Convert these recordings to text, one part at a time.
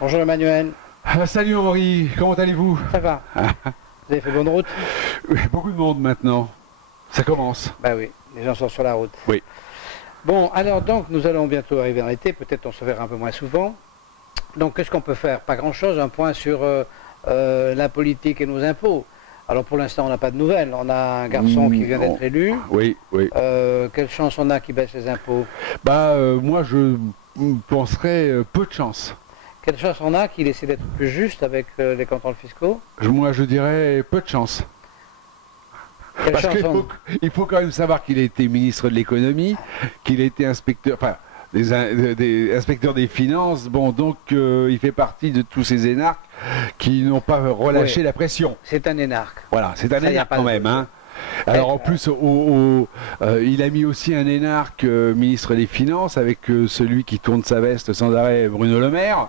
Bonjour Emmanuel. Salut Henri, comment allez-vous? Ça va? Vous avez fait bonne route? Oui, beaucoup de monde maintenant. Ça commence. Bah oui, les gens sont sur la route. Oui. Bon, alors donc nous allons bientôt arriver dans l'été, peut-être on se verra un peu moins souvent. Donc qu'est-ce qu'on peut faire? Pas grand-chose, un point sur la politique et nos impôts. Alors pour l'instant on n'a pas de nouvelles, on a un garçon qui vient d'être élu. Oui, oui. Quelle chance on a qui baisse les impôts? Moi je penserais peu de chance. Quelle chance on a qu'il essaie d'être plus juste avec les contrôles fiscaux? Moi je dirais peu de chance. Quelle Parce chance qu'il on... il faut quand même savoir qu'il a été ministre de l'économie, qu'il a été inspecteur, enfin, des inspecteurs des finances, bon donc il fait partie de tous ces énarques qui n'ont pas relâché la pression. C'est un énarque. Voilà, c'est un Ça, y a énarque pas quand de même. doute. Hein. Alors en plus, il a mis aussi un énarque ministre des Finances avec celui qui tourne sa veste sans arrêt, Bruno Le Maire.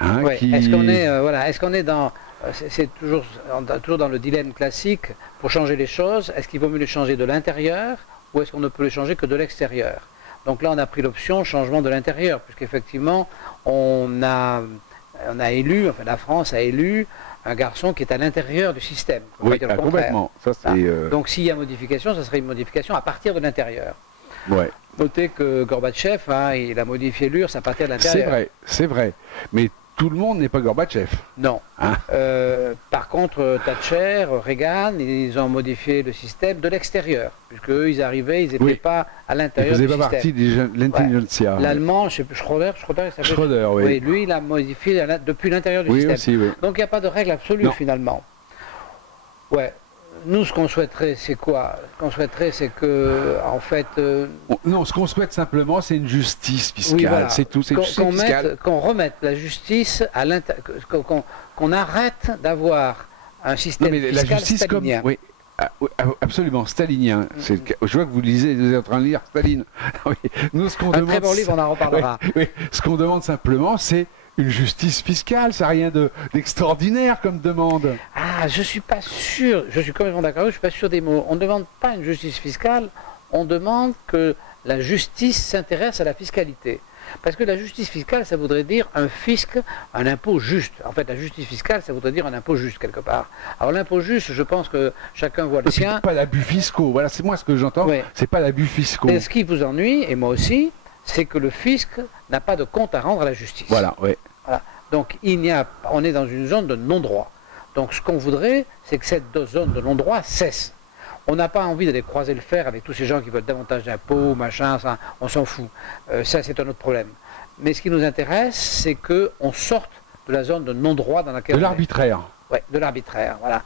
Hein, Ouais. qui... Est-ce qu'on est, est-ce qu'on est dans, c'est toujours dans le dilemme classique, pour changer les choses, est-ce qu'il vaut mieux les changer de l'intérieur ou est-ce qu'on ne peut les changer que de l'extérieur? Donc là on a pris l'option changement de l'intérieur, puisqu'effectivement on a élu, enfin la France a élu un garçon qui est à l'intérieur du système. Oui, complètement. Ça, donc s'il y a modification, ça serait une modification à partir de l'intérieur. Ouais. Notez que Gorbatchev, il a modifié l'URSS à partir de l'intérieur. C'est vrai. Mais tout le monde n'est pas Gorbatchev. Non. Hein? Par contre, Thatcher, Reagan, ils ont modifié le système de l'extérieur, puisqu'eux, ils arrivaient, ils n'étaient pas à l'intérieur du système. Ils faisaient pas partie de l'intelligentsia. L'allemand, je sais plus, Schroeder, il s'appelait. Schroeder, oui. Oui. Lui, il a modifié depuis l'intérieur du système. Aussi, oui. Donc il n'y a pas de règle absolue, finalement. Ouais. Nous, ce qu'on souhaiterait, c'est quoi? Ce qu'on souhaiterait, c'est que, en fait... Non, ce qu'on souhaite simplement, c'est une justice fiscale. Oui, voilà. C'est tout, c'est une justice fiscale. Qu'on remette la justice à l'intérieur, qu'on arrête d'avoir un système fiscal la justice stalinien. Oui, absolument, stalinien. Je vois que vous lisez, vous êtes en train de lire Staline. Nous, ce qu'on demande... très bon livre, on en reparlera. Ce qu'on demande simplement, c'est une justice fiscale, ça n'a rien d'extraordinaire comme demande. Ah, je suis pas sûr, je suis complètement d'accord, je suis pas sûr des mots. On ne demande pas une justice fiscale, on demande que la justice s'intéresse à la fiscalité. Parce que la justice fiscale, ça voudrait dire un fisc, un impôt juste. En fait, la justice fiscale, ça voudrait dire un impôt juste quelque part. Alors l'impôt juste, je pense que chacun voit le sien. Pas d'abus fiscaux, voilà, c'est moi ce que j'entends, c'est pas d'abus fiscaux. Et ce qui vous ennuie, et moi aussi, c'est que le fisc n'a pas de compte à rendre à la justice. Voilà, oui. Voilà. Donc on est dans une zone de non-droit. Donc ce qu'on voudrait, c'est que cette zone de non-droit cesse. On n'a pas envie d'aller croiser le fer avec tous ces gens qui veulent davantage d'impôts, machin, ça, on s'en fout. Ça, c'est un autre problème. Mais ce qui nous intéresse, c'est qu'on sorte de la zone de non-droit dans laquelle on est. De l'arbitraire. Oui, de l'arbitraire, voilà.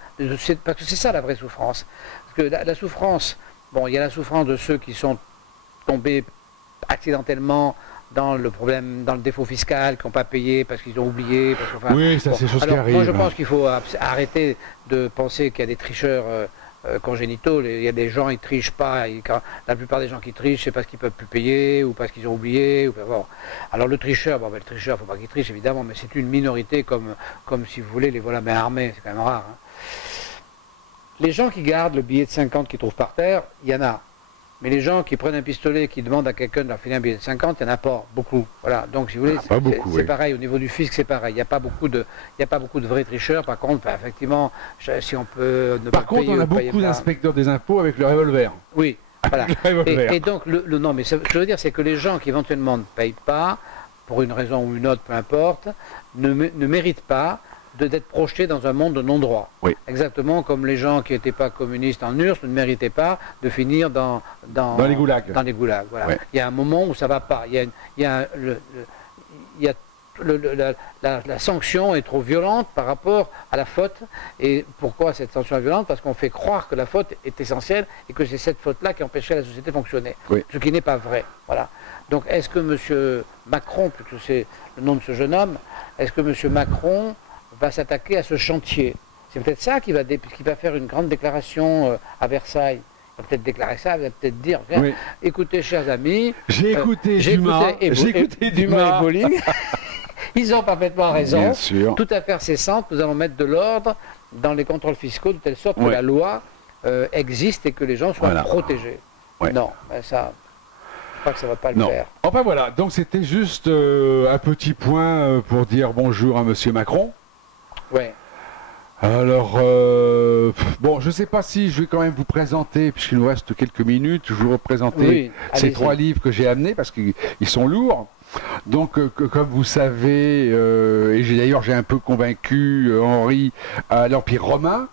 Parce que c'est ça la vraie souffrance. Parce que la souffrance, bon, il y a la souffrance de ceux qui sont tombés accidentellement dans le problème, dans le défaut fiscal, qui n'ont pas payé parce qu'ils ont oublié. Oui, ça, c'est des choses qui arrivent. Moi, je pense qu'il faut arrêter de penser qu'il y a des tricheurs congénitaux. Il y a des gens, ils trichent pas. La plupart des gens qui trichent, c'est parce qu'ils peuvent plus payer ou parce qu'ils ont oublié. Alors le tricheur, le tricheur, faut pas qu'il triche évidemment, mais c'est une minorité comme si vous voulez les voleurs à main armée, c'est quand même rare. Hein. Les gens qui gardent le billet de 50 qu'ils trouvent par terre, il y en a. Mais les gens qui prennent un pistolet et qui demandent à quelqu'un de leur filer un billet de 50, il n'y en a pas beaucoup. Voilà. Donc, si vous voulez, c'est pareil. Au niveau du fisc, c'est pareil. Il n'y a pas beaucoup de vrais tricheurs. Par contre, effectivement, si on peut ne pas payer... Par contre, on a beaucoup d'inspecteurs des impôts avec le revolver. Oui, voilà. Et donc, non, mais ce que je veux dire, c'est que les gens qui éventuellement ne payent pas, pour une raison ou une autre, peu importe, ne méritent pas d'être projetés dans un monde de non-droit. Oui. Exactement comme les gens qui n'étaient pas communistes en URSS ne méritaient pas de finir dans les goulags. Dans les goulags, voilà. Ouais. Il y a un moment où ça ne va pas. La sanction est trop violente par rapport à la faute. Et pourquoi cette sanction est violente? Parce qu'on fait croire que la faute est essentielle et que c'est cette faute-là qui empêcherait la société de fonctionner. Oui. Ce qui n'est pas vrai. Voilà. Donc est-ce que M. Macron, puisque c'est le nom de ce jeune homme, est-ce que M. Macron va s'attaquer à ce chantier? C'est peut-être ça qui va faire une grande déclaration à Versailles. Il va peut-être déclarer ça, il va peut-être dire, écoutez, chers amis, j'ai écouté Dumas, Dumas et Bolling, ils ont parfaitement raison. Bien sûr. Tout à fait incessante, nous allons mettre de l'ordre dans les contrôles fiscaux de telle sorte que la loi existe et que les gens soient protégés. Ouais. Non, ben ça... crois que ça ne va pas le faire. Enfin voilà, donc c'était juste un petit point pour dire bonjour à Monsieur Macron. Ouais. Alors, bon, je ne sais pas si je vais quand même vous présenter, puisqu'il nous reste quelques minutes, je vais vous représenter ces 3 livres que j'ai amenés, parce qu'ils sont lourds. Donc, comme vous savez, et d'ailleurs j'ai un peu convaincu Henri à l'Empire romain,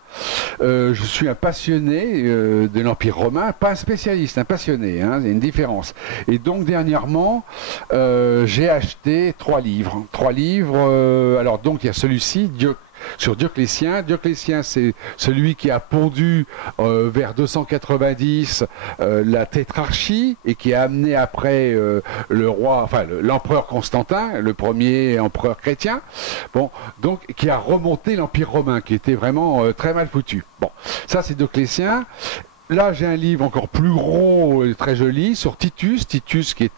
je suis un passionné de l'Empire romain, pas un spécialiste, un passionné, hein, il y a une différence. Et donc dernièrement, j'ai acheté 3 livres. 3 livres, alors donc il y a celui-ci, sur Dioclétien. Dioclétien, c'est celui qui a pondu vers 290 la tétrarchie et qui a amené après le roi, enfin l'empereur Constantin, le premier empereur chrétien. Bon, donc qui a remonté l'Empire romain, qui était vraiment très mal foutu. Bon, ça c'est Dioclétien. Là, j'ai un livre encore plus gros, très joli, sur Titus. Titus qui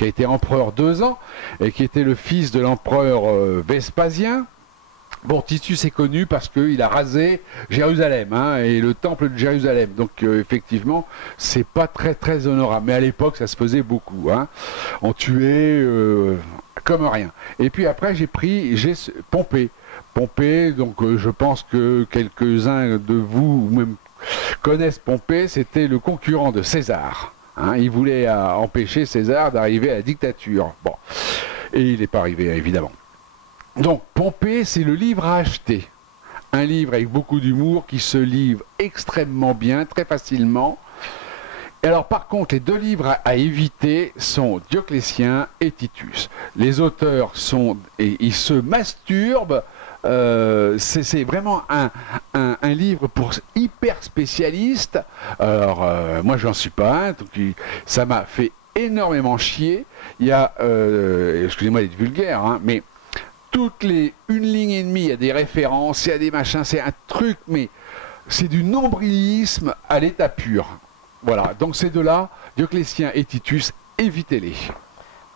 a été empereur 2 ans et qui était le fils de l'empereur Vespasien. Bon, Titus est connu parce qu'il a rasé Jérusalem, hein, et le temple de Jérusalem. Donc, effectivement, c'est pas très honorable. Mais à l'époque, ça se faisait beaucoup. Hein. On tuait comme rien. Et puis après, j'ai Pompée. Pompée, donc je pense que quelques-uns de vous même connaissent Pompée. C'était le concurrent de César. Hein. Il voulait empêcher César d'arriver à la dictature. Bon, et il n'est pas arrivé, évidemment. Donc, Pompée, c'est le livre à acheter. Un livre avec beaucoup d'humour qui se livre extrêmement bien, très facilement. Et alors, par contre, les 2 livres à éviter sont Dioclétien et Titus. Les auteurs ils se masturbent. C'est vraiment un livre pour hyper spécialistes. Alors, moi, j'en suis pas un, donc ça m'a fait énormément chier. Il y a, excusez-moi d'être vulgaire, hein, mais une ligne et demie, il y a des références, il y a des machins, c'est un truc, mais c'est du nombrilisme à l'état pur. Voilà, donc ces 2-là, Dioclétien et Titus, évitez-les.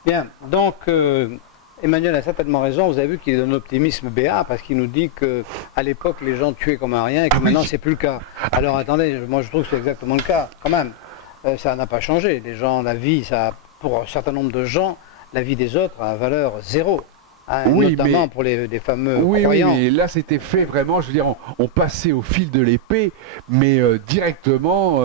Bien, donc Emmanuel a certainement raison, vous avez vu qu'il est d'un optimisme béat, parce qu'il nous dit qu'à l'époque, les gens tuaient comme un rien, et que maintenant, c'est plus le cas. Alors attendez, moi je trouve que c'est exactement le cas, quand même. Ça n'a pas changé. Les gens, la vie, pour un certain nombre de gens, la vie des autres a valeur 0. Hein, oui, notamment pour les fameux croyants. Oui, mais là c'était fait vraiment, je veux dire, on passait au fil de l'épée, mais directement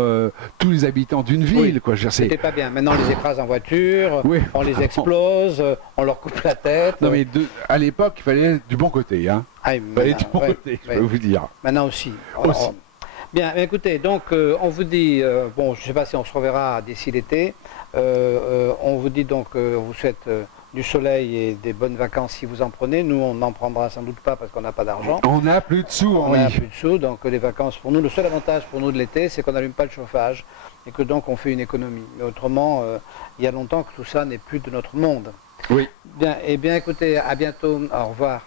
tous les habitants d'une ville. Oui, c'était pas bien. Maintenant on les écrase en voiture, on les explose, on leur coupe la tête. Non mais à l'époque il fallait être du bon côté. Hein. Il fallait être du bon côté, je peux vous dire. Maintenant aussi. Alors, bien, écoutez, donc on vous dit, bon je ne sais pas si on se reverra d'ici l'été, on vous dit donc, on vous souhaite... du soleil et des bonnes vacances si vous en prenez. Nous, on n'en prendra sans doute pas parce qu'on n'a pas d'argent. On n'a plus de sous, On n'a plus de sous, donc les vacances pour nous, le seul avantage pour nous de l'été, c'est qu'on n'allume pas le chauffage et que donc on fait une économie. Mais autrement, il y a longtemps que tout ça n'est plus de notre monde. Oui. Bien, et bien écoutez, à bientôt, au revoir.